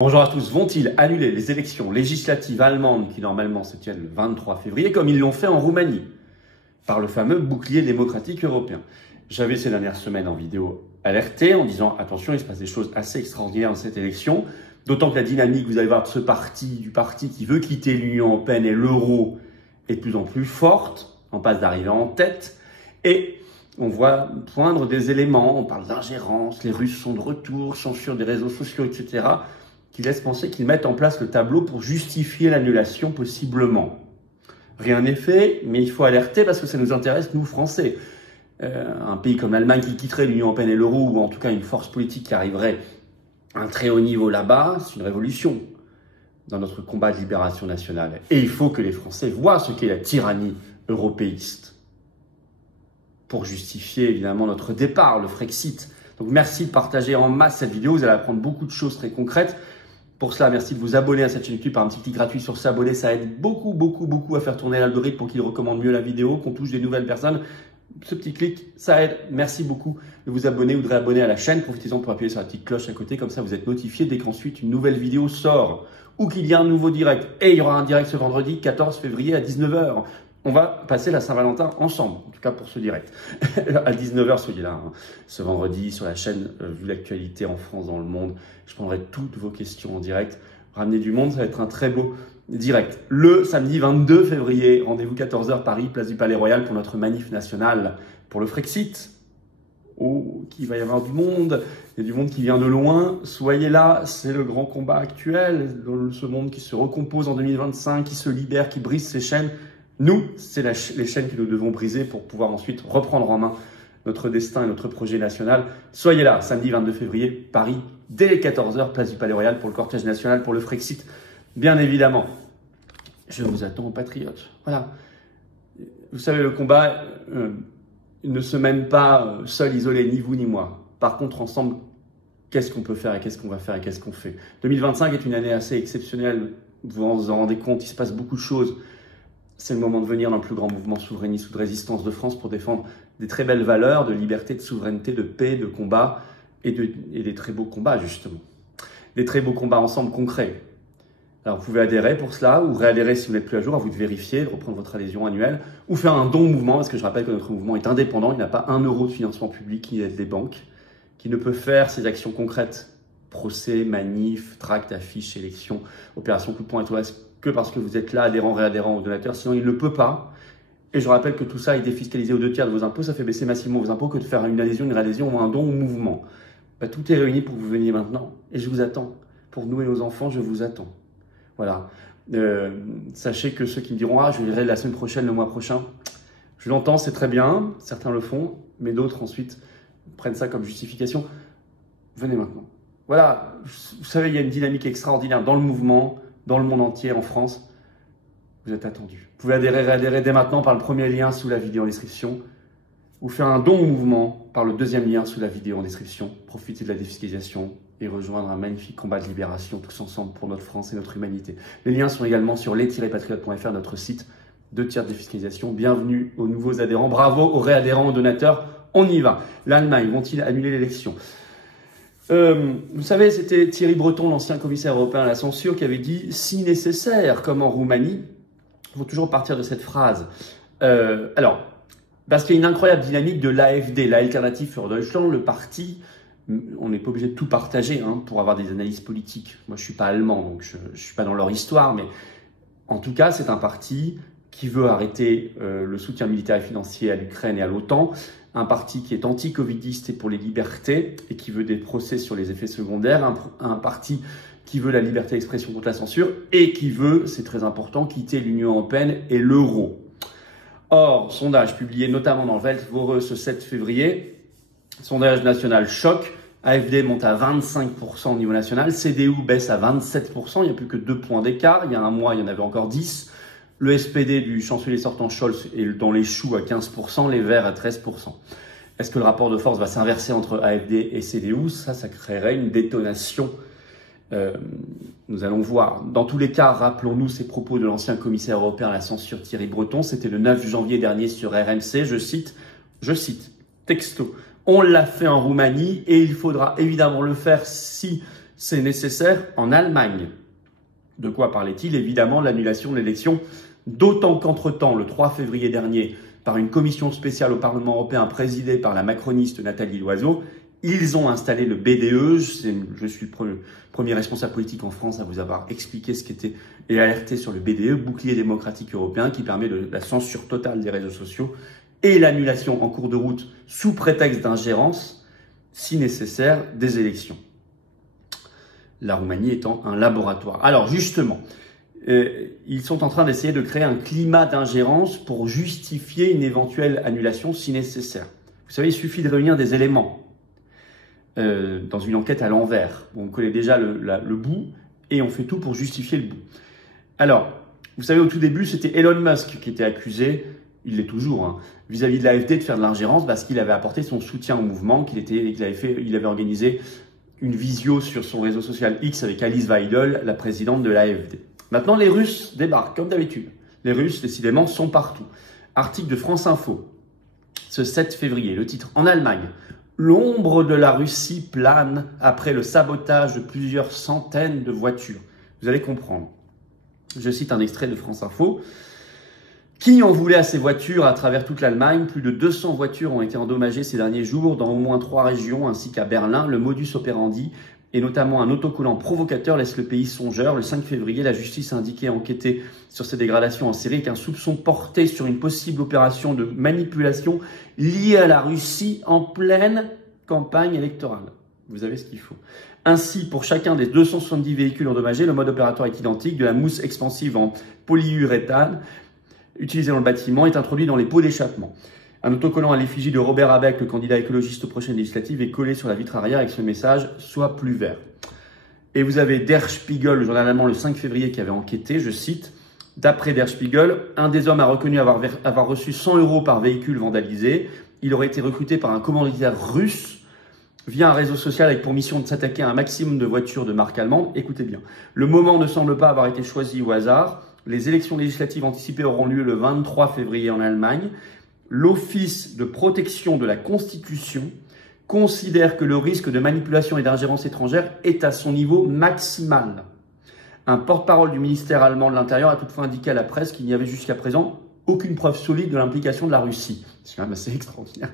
Bonjour à tous. Vont-ils annuler les élections législatives allemandes qui normalement se tiennent le 23 février comme ils l'ont fait en Roumanie par le fameux bouclier démocratique européen? J'avais ces dernières semaines en vidéo alerté en disant attention, il se passe des choses assez extraordinaires dans cette élection, d'autant que la dynamique, vous allez voir, du parti qui veut quitter l'Union européenne et l'euro est de plus en plus forte, on passe d'arriver en tête et on voit poindre des éléments, on parle d'ingérence, les Russes sont de retour, censure des réseaux sociaux, etc., qui laisse penser qu'ils mettent en place le tableau pour justifier l'annulation possiblement. Rien n'est fait, mais il faut alerter parce que ça nous intéresse, nous, Français. Un pays comme l'Allemagne qui quitterait l'Union européenne et l'euro, ou en tout cas une force politique qui arriverait à un très haut niveau là-bas, c'est une révolution dans notre combat de libération nationale. Et il faut que les Français voient ce qu'est la tyrannie européiste pour justifier évidemment notre départ, le Frexit. Donc merci de partager en masse cette vidéo, vous allez apprendre beaucoup de choses très concrètes. Pour cela, merci de vous abonner à cette chaîne YouTube par un petit clic gratuit sur s'abonner. Ça aide beaucoup à faire tourner l'algorithme pour qu'il recommande mieux la vidéo, qu'on touche des nouvelles personnes. Ce petit clic, ça aide. Merci beaucoup de vous abonner ou de réabonner à la chaîne. Profitez-en pour appuyer sur la petite cloche à côté. Comme ça, vous êtes notifié dès qu'ensuite une nouvelle vidéo sort ou qu'il y a un nouveau direct. Et il y aura un direct ce vendredi 14 février à 19 h. On va passer la Saint-Valentin ensemble, en tout cas pour ce direct. À 19 h, soyez là, hein, ce vendredi sur la chaîne, vu l'actualité en France, dans le monde. Je prendrai toutes vos questions en direct. Ramenez du monde, ça va être un très beau direct. Le samedi 22 février, rendez-vous 14 h, Paris, place du Palais Royal pour notre manif national pour le Frexit. Oh, qu'il va y avoir du monde. Il y a du monde qui vient de loin. Soyez là, c'est le grand combat actuel. Ce monde qui se recompose en 2025, qui se libère, qui brise ses chaînes. Nous, c'est les chaînes que nous devons briser pour pouvoir ensuite reprendre en main notre destin et notre projet national. Soyez là, samedi 22 février, Paris, dès 14 h, place du Palais Royal pour le cortège national, pour le Frexit. Bien évidemment, je vous attends, patriotes. Voilà. Vous savez, le combat ne se mène pas seul, isolé, ni vous ni moi. Par contre, ensemble, qu'est-ce qu'on peut faire et qu'est-ce qu'on va faire et qu'est-ce qu'on fait? 2025 est une année assez exceptionnelle. Vous en rendez compte, il se passe beaucoup de choses. C'est le moment de venir dans le plus grand mouvement souverainiste ou de résistance de France pour défendre des très belles valeurs de liberté, de souveraineté, de paix, de combat et des très beaux combats, justement. Des très beaux combats ensemble concrets. Alors, vous pouvez adhérer pour cela ou réadhérer si vous n'êtes plus à jour, à vous de vérifier, de reprendre votre adhésion annuelle ou faire un don au mouvement, parce que je rappelle que notre mouvement est indépendant, il n'a pas 1 euro de financement public ni d'aide des banques, qui ne peut faire ces actions concrètes, procès, manifs, tracts, affiches, élections, opérations coup de poing et tout le reste, que parce que vous êtes là, adhérent, réadhérent ou donateur, sinon il ne peut pas. Et je rappelle que tout ça est défiscalisé aux 2/3 de vos impôts, ça fait baisser massivement vos impôts que de faire une adhésion, une réadhésion ou un don au mouvement. Tout est réuni pour que vous veniez maintenant et je vous attends. Pour nous et nos enfants, je vous attends. Voilà. Sachez que ceux qui me diront « Ah, je viendrai la semaine prochaine, le mois prochain », je l'entends, c'est très bien, certains le font, mais d'autres ensuite prennent ça comme justification. Venez maintenant. Voilà, vous savez, il y a une dynamique extraordinaire dans le mouvement, dans le monde entier, en France. Vous êtes attendus. Vous pouvez adhérer, réadhérer dès maintenant par le premier lien sous la vidéo en description ou faire un don au mouvement par le deuxième lien sous la vidéo en description. Profitez de la défiscalisation et rejoindre un magnifique combat de libération tous ensemble pour notre France et notre humanité. Les liens sont également sur les-patriotes.fr, notre site 2/3 de défiscalisation. Bienvenue aux nouveaux adhérents. Bravo aux réadhérents, aux donateurs. On y va. L'Allemagne, vont-ils annuler l'élection ? Vous savez, c'était Thierry Breton, l'ancien commissaire européen à la censure, qui avait dit « si nécessaire, comme en Roumanie ». Il faut toujours partir de cette phrase. Alors, parce qu'il y a une incroyable dynamique de l'AfD, l'Alternative für Deutschland, le parti. On n'est pas obligé de tout partager pour avoir des analyses politiques. Moi, je ne suis pas allemand, donc je ne suis pas dans leur histoire, mais en tout cas, c'est un parti qui veut arrêter le soutien militaire et financier à l'Ukraine et à l'OTAN, un parti qui est anti-covidiste et pour les libertés et qui veut des procès sur les effets secondaires, un parti qui veut la liberté d'expression contre la censure et qui veut, c'est très important, quitter l'Union européenne et l'euro. Or, sondage publié notamment dans Weltwoche ce 7 février, sondage national choc, AfD monte à 25% au niveau national, CDU baisse à 27%, il n'y a plus que 2 points d'écart, il y a un mois il y en avait encore 10%, le SPD du chancelier sortant Scholz est dans les choux à 15%, les Verts à 13%. Est-ce que le rapport de force va s'inverser entre AfD et CDU? Ça créerait une détonation. Nous allons voir. Dans tous les cas, rappelons-nous ces propos de l'ancien commissaire européen à la censure Thierry Breton. C'était le 9 janvier dernier sur RMC. Je cite, texto. On l'a fait en Roumanie et il faudra évidemment le faire si C'est nécessaire en Allemagne. De quoi parlait-il? Évidemment, de l'annulation de l'élection, d'autant qu'entre-temps, le 3 février dernier, par une commission spéciale au Parlement européen présidée par la macroniste Nathalie Loiseau, ils ont installé le BDE. Je suis le premier responsable politique en France à vous avoir expliqué ce qu'était et alerté sur le BDE, bouclier démocratique européen, qui permet la censure totale des réseaux sociaux et l'annulation en cours de route sous prétexte d'ingérence, si nécessaire, des élections. La Roumanie étant un laboratoire. Alors justement, ils sont en train d'essayer de créer un climat d'ingérence pour justifier une éventuelle annulation si nécessaire. Vous savez, il suffit de réunir des éléments dans une enquête à l'envers. On connaît déjà le bout et on fait tout pour justifier le bout. Alors, vous savez, au tout début, c'était Elon Musk qui était accusé, il l'est toujours, vis-à-vis de l'AfD de faire de l'ingérence parce qu'il avait apporté son soutien au mouvement, il avait organisé une visio sur son réseau social X avec Alice Weidel, la présidente de l'AfD. Maintenant, les Russes débarquent, comme d'habitude. Les Russes, décidément, sont partout. Article de France Info, ce 7 février, le titre « En Allemagne, l'ombre de la Russie plane après le sabotage de plusieurs centaines de voitures. » Vous allez comprendre. Je cite un extrait de France Info. Qui en voulait à ces voitures à travers toute l'Allemagne? Plus de 200 voitures ont été endommagées ces derniers jours dans au moins 3 régions ainsi qu'à Berlin. Le modus operandi et notamment un autocollant provocateur laisse le pays songeur. Le 5 février, la justice a indiqué enquêter sur ces dégradations en série avec un soupçon porté sur une possible opération de manipulation liée à la Russie en pleine campagne électorale. Vous avez ce qu'il faut. Ainsi, pour chacun des 270 véhicules endommagés, le mode opératoire est identique. De la mousse expansive en polyuréthane utilisé dans le bâtiment est introduit dans les pots d'échappement. Un autocollant à l'effigie de Robert Habeck, le candidat écologiste aux prochaines législatives, est collé sur la vitre arrière avec ce message « Sois plus vert ». Et vous avez Der Spiegel, le journal allemand, le 5 février, qui avait enquêté, je cite, « D'après Der Spiegel, un des hommes a reconnu avoir reçu 100 € par véhicule vandalisé. Il aurait été recruté par un commanditaire russe via un réseau social avec pour mission de s'attaquer à un maximum de voitures de marque allemande. » Écoutez bien, le moment ne semble pas avoir été choisi au hasard. Les élections législatives anticipées auront lieu le 23 février en Allemagne. L'Office de protection de la Constitution considère que le risque de manipulation et d'ingérence étrangère est à son niveau maximal. Un porte-parole du ministère allemand de l'Intérieur a toutefois indiqué à la presse qu'il n'y avait jusqu'à présent aucune preuve solide de l'implication de la Russie. C'est quand même assez extraordinaire.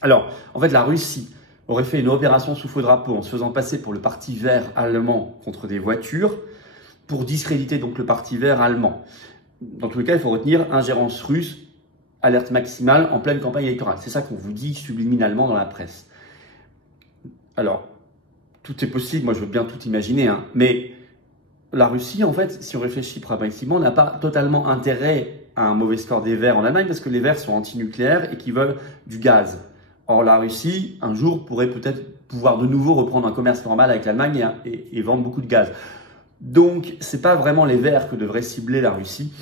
Alors, en fait, la Russie aurait fait une opération sous faux drapeau en se faisant passer pour le parti vert allemand contre des voitures pour discréditer donc le parti vert allemand. Dans tous les cas, il faut retenir ingérence russe, alerte maximale en pleine campagne électorale. C'est ça qu'on vous dit subliminalement dans la presse. Alors, tout est possible, moi je veux bien tout imaginer, mais la Russie, en fait, si on réfléchit pragmatiquement, n'a pas totalement intérêt à un mauvais score des Verts en Allemagne parce que les Verts sont anti-nucléaires et qui veulent du gaz. Or, la Russie, un jour, pourrait peut-être pouvoir de nouveau reprendre un commerce normal avec l'Allemagne et vendre beaucoup de gaz. Donc, c'est pas vraiment les Verts que devrait cibler la Russie.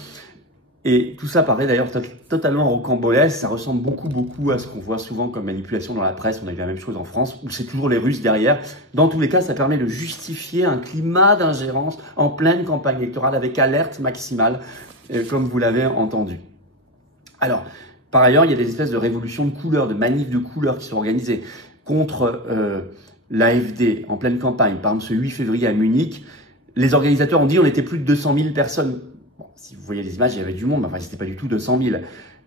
Et tout ça paraît d'ailleurs totalement rocambolesque. Ça ressemble beaucoup à ce qu'on voit souvent comme manipulation dans la presse. On a eu la même chose en France, où c'est toujours les Russes derrière. Dans tous les cas, ça permet de justifier un climat d'ingérence en pleine campagne électorale avec alerte maximale, comme vous l'avez entendu. Alors, par ailleurs, il y a des espèces de révolutions de couleurs, de manifs de couleurs qui sont organisées contre l'AfD en pleine campagne. Par exemple, ce 8 février à Munich, les organisateurs ont dit qu'on était plus de 200 000 personnes. Bon, si vous voyez les images, il y avait du monde, mais enfin, c'était pas du tout 200 000.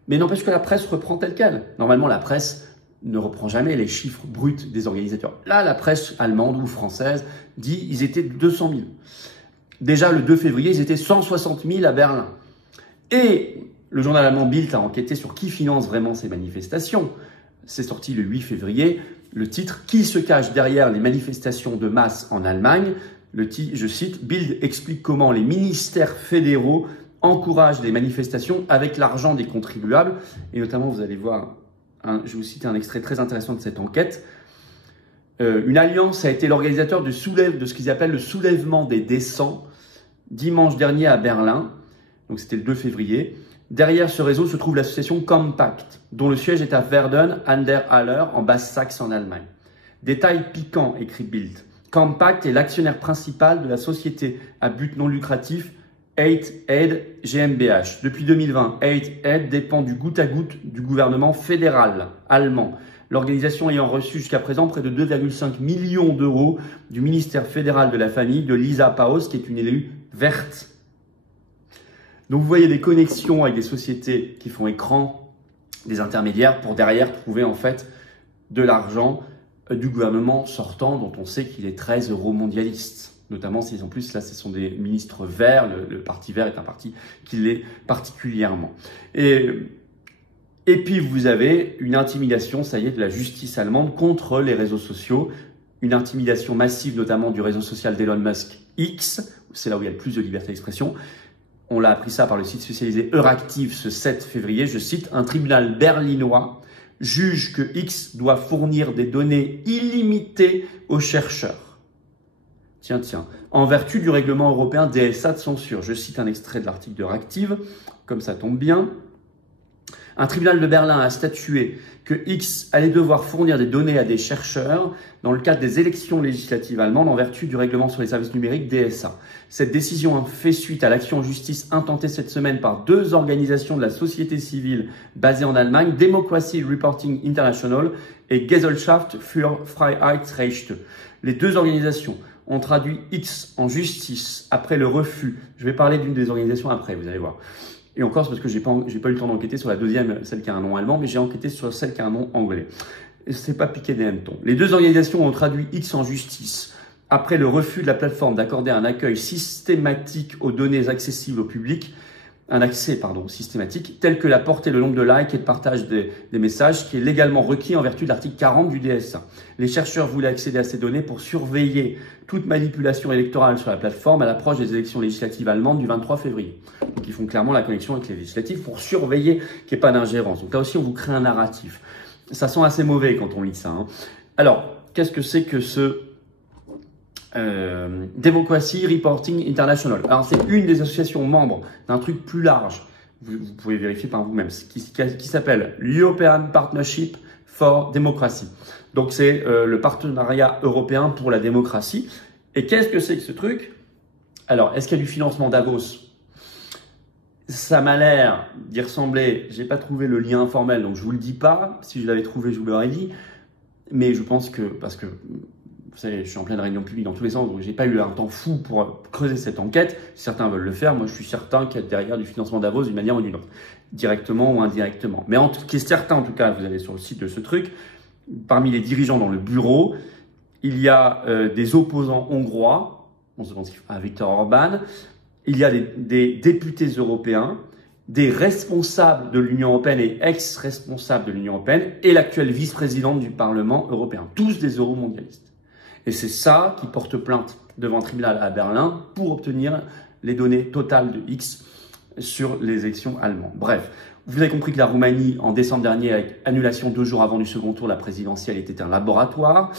Mais n'empêche que la presse reprend tel quel. Normalement, la presse ne reprend jamais les chiffres bruts des organisateurs. Là, la presse allemande ou française dit qu'ils étaient 200 000. Déjà, le 2 février, ils étaient 160 000 à Berlin. Et le journal allemand Bild a enquêté sur qui finance vraiment ces manifestations. C'est sorti le 8 février. Le titre « Qui se cache derrière les manifestations de masse en Allemagne ?» Je cite, Bild explique comment les ministères fédéraux encouragent les manifestations avec l'argent des contribuables. Et notamment, vous allez voir, je vais vous citer un extrait très intéressant de cette enquête. Une alliance a été l'organisateur de ce qu'ils appellent le soulèvement des décents dimanche dernier à Berlin. Donc c'était le 2 février. Derrière ce réseau se trouve l'association Compact, dont le siège est à Verden an der Haller, en Basse-Saxe en Allemagne. Détail piquant, écrit Bild. Compact est l'actionnaire principal de la société à but non lucratif 8Aid GmbH. Depuis 2020, 8Aid dépend du goutte à goutte du gouvernement fédéral allemand. L'organisation ayant reçu jusqu'à présent près de 2,5 millions d'euros du ministère fédéral de la famille de Lisa Paus, qui est une élue verte. Donc vous voyez des connexions avec des sociétés qui font écran, des intermédiaires, pour derrière trouver en fait de l'argent du gouvernement sortant, dont on sait qu'il est très euromondialiste. Notamment si en plus là ce sont des ministres verts, le parti vert est un parti qui l'est particulièrement. Et puis vous avez une intimidation, ça y est, de la justice allemande contre les réseaux sociaux, une intimidation massive notamment du réseau social d'Elon Musk X, c'est là où il y a le plus de liberté d'expression. On l'a appris ça par le site spécialisé Euractiv ce 7 février, je cite, un tribunal berlinois juge que X doit fournir des données illimitées aux chercheurs. Tiens, en vertu du règlement européen DSA de censure. Je cite un extrait de l'article de Euractiv, comme ça tombe bien. Un tribunal de Berlin a statué que X allait devoir fournir des données à des chercheurs dans le cadre des élections législatives allemandes en vertu du règlement sur les services numériques DSA. Cette décision fait suite à l'action en justice intentée cette semaine par deux organisations de la société civile basées en Allemagne, Democracy Reporting International et Gesellschaft für Freiheitsrechte. Les deux organisations ont traduit X en justice après le refus. Je vais parler d'une des organisations après, vous allez voir. Et encore, c'est parce que j'ai pas eu le temps d'enquêter sur la deuxième, celle qui a un nom allemand, mais j'ai enquêté sur celle qui a un nom anglais. C'est pas piqué des hannetons. Les deux organisations ont traduit X en justice après le refus de la plateforme d'accorder un accueil systématique aux données accessibles au public, un accès systématique, tel que la portée, le nombre de likes et de partage des messages, qui est légalement requis en vertu de l'article 40 du DSA. Les chercheurs voulaient accéder à ces données pour surveiller toute manipulation électorale sur la plateforme à l'approche des élections législatives allemandes du 23 février. Donc ils font clairement la connexion avec les législatives pour surveiller qu'il n'y ait pas d'ingérence. Donc là aussi, on vous crée un narratif. Ça sent assez mauvais quand on lit ça. Hein. Alors, qu'est-ce que c'est que ce Democracy Reporting International? Alors, c'est une des associations membres d'un truc plus large. Vous pouvez vérifier par vous-même, qui s'appelle l'European Partnership for Democracy. Donc, c'est le partenariat européen pour la démocratie. Et qu'est-ce que c'est que ce truc? Alors, est-ce qu'il y a du financement Davos? Ça m'a l'air d'y ressembler. J'ai pas trouvé le lien informel, donc je vous le dis pas. Si je l'avais trouvé, je vous l'aurais dit. Mais je pense que, parce que vous savez, je suis en pleine réunion publique dans tous les sens, donc j'ai pas eu un temps fou pour creuser cette enquête. Si certains veulent le faire, moi je suis certain qu'il y a derrière du financement Davos d'une manière ou d'une autre, directement ou indirectement. Mais ce qui est certain, en tout cas, vous allez sur le site de ce truc, parmi les dirigeants dans le bureau, il y a des opposants hongrois, on se demande ce qu'il faut, à Viktor Orban. Il y a des députés européens, des responsables de l'Union européenne et ex-responsables de l'Union européenne et l'actuelle vice-présidente du Parlement européen, tous des euromondialistes. Et c'est ça qui porte plainte devant un tribunal à Berlin pour obtenir les données totales de X sur les élections allemandes. Bref, vous avez compris que la Roumanie, en décembre dernier, avec annulation 2 jours avant du second tour, la présidentielle était un laboratoire.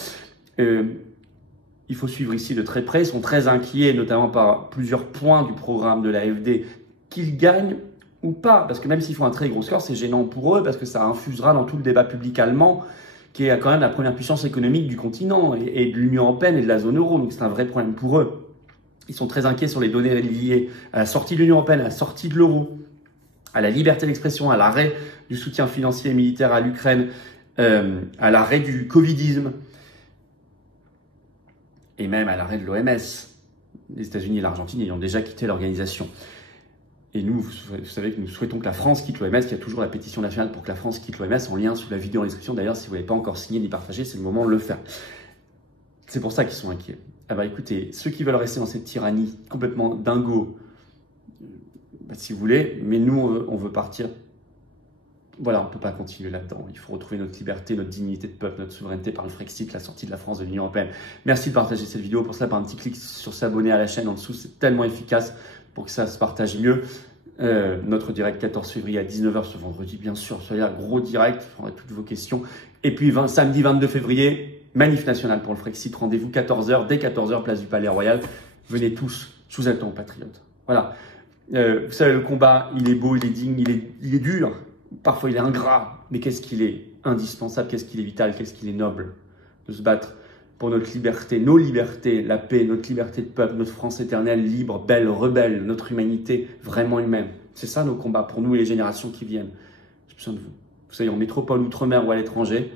Il faut suivre ici de très près. Ils sont très inquiets, notamment par plusieurs points du programme de l'AfD, qu'ils gagnent ou pas. Parce que même s'ils font un très gros score, c'est gênant pour eux, parce que ça infusera dans tout le débat public allemand, qui est quand même la première puissance économique du continent et de l'Union européenne et de la zone euro. Donc c'est un vrai problème pour eux. Ils sont très inquiets sur les données liées à la sortie de l'Union européenne, à la sortie de l'euro, à la liberté d'expression, à l'arrêt du soutien financier et militaire à l'Ukraine, à l'arrêt du covidisme, et même à l'arrêt de l'OMS. Les États-Unis et l'Argentine ayant déjà quitté l'organisation. Et nous, vous savez que nous souhaitons que la France quitte l'OMS, qu'il y a toujours la pétition nationale pour que la France quitte l'OMS, en lien sous la vidéo en description. D'ailleurs, si vous n'avez pas encore signé ni partagé, c'est le moment de le faire. C'est pour ça qu'ils sont inquiets. Ah bah écoutez, ceux qui veulent rester dans cette tyrannie complètement dingo, si vous voulez, mais nous, on veut partir. Voilà, on ne peut pas continuer là-dedans. Il faut retrouver notre liberté, notre dignité de peuple, notre souveraineté par le Frexit, la sortie de la France de l'Union européenne. Merci de partager cette vidéo. Pour cela, par un petit clic sur s'abonner à la chaîne en dessous, c'est tellement efficace pour que ça se partage mieux. Notre direct 14 février à 19h ce vendredi, bien sûr. Soyez là, gros direct, je prendrai toutes vos questions. Et puis samedi 22 février, manif nationale pour le Frexit. Rendez-vous 14h, dès 14h, place du Palais Royal. Venez tous, je vous attends, patriotes. Voilà. Vous savez, le combat, il est beau, il est digne, il est dur. Parfois, il est ingrat, mais qu'est-ce qu'il est indispensable, qu'est-ce qu'il est vital, qu'est-ce qu'il est noble de se battre pour notre liberté, nos libertés, la paix, notre liberté de peuple, notre France éternelle, libre, belle, rebelle, notre humanité vraiment humaine. C'est ça nos combats pour nous et les générations qui viennent. J'ai besoin de vous. Vous savez, en métropole, outre-mer ou à l'étranger,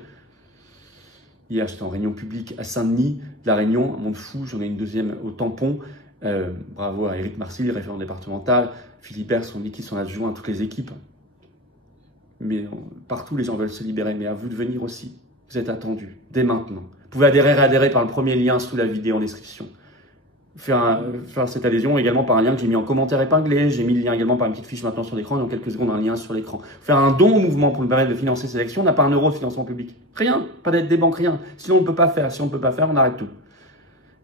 Hier, j'étais en réunion publique à Saint-Denis, de la Réunion, un monde fou. J'en ai une deuxième au Tampon. Bravo à Éric Marcy, référent départemental, Philippe Bert, son équipe, son adjoint, toutes les équipes. Mais partout, les gens veulent se libérer, mais à vous de venir aussi. Vous êtes attendus, dès maintenant. Vous pouvez adhérer par le premier lien sous la vidéo en description. Faire cette adhésion également par un lien que j'ai mis en commentaire épinglé. J'ai mis le lien également par une petite fiche maintenant sur l'écran. Dans quelques secondes, un lien sur l'écran. Faire un don au mouvement pour nous permettre de financer ces actions. On n'a pas un euro de financement public. Rien. Pas d'aide des banques, rien. Sinon, on ne peut pas faire. Si on ne peut pas faire, on arrête tout.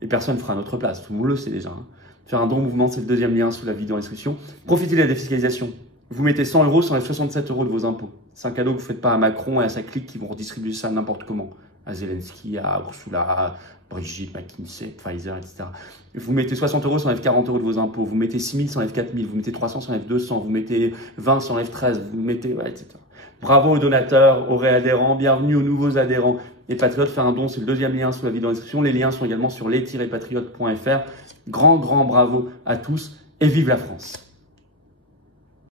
Et personne ne fera à notre place. Tout le monde le sait déjà. Hein. Faire un don au mouvement, c'est le deuxième lien sous la vidéo en description. Profitez de la défiscalisation. Vous mettez 100 euros sur les 67 euros de vos impôts. C'est un cadeau que vous ne faites pas à Macron et à sa clique qui vont redistribuer ça n'importe comment. À Zelensky, à Ursula, à Brigitte, McKinsey, Pfizer, etc. Vous mettez 60 euros, ça enlève 40 euros de vos impôts. Vous mettez 6 000, ça enlève 4 000. Vous mettez 300, ça enlève 200. Vous mettez 20, ça enlève 13. Vous mettez, ouais, etc. Bravo aux donateurs, aux réadhérents. Bienvenue aux nouveaux adhérents et patriotes. Faire un don, c'est le deuxième lien sous la vidéo en description. Les liens sont également sur les-patriotes.fr. Grand bravo à tous et vive la France.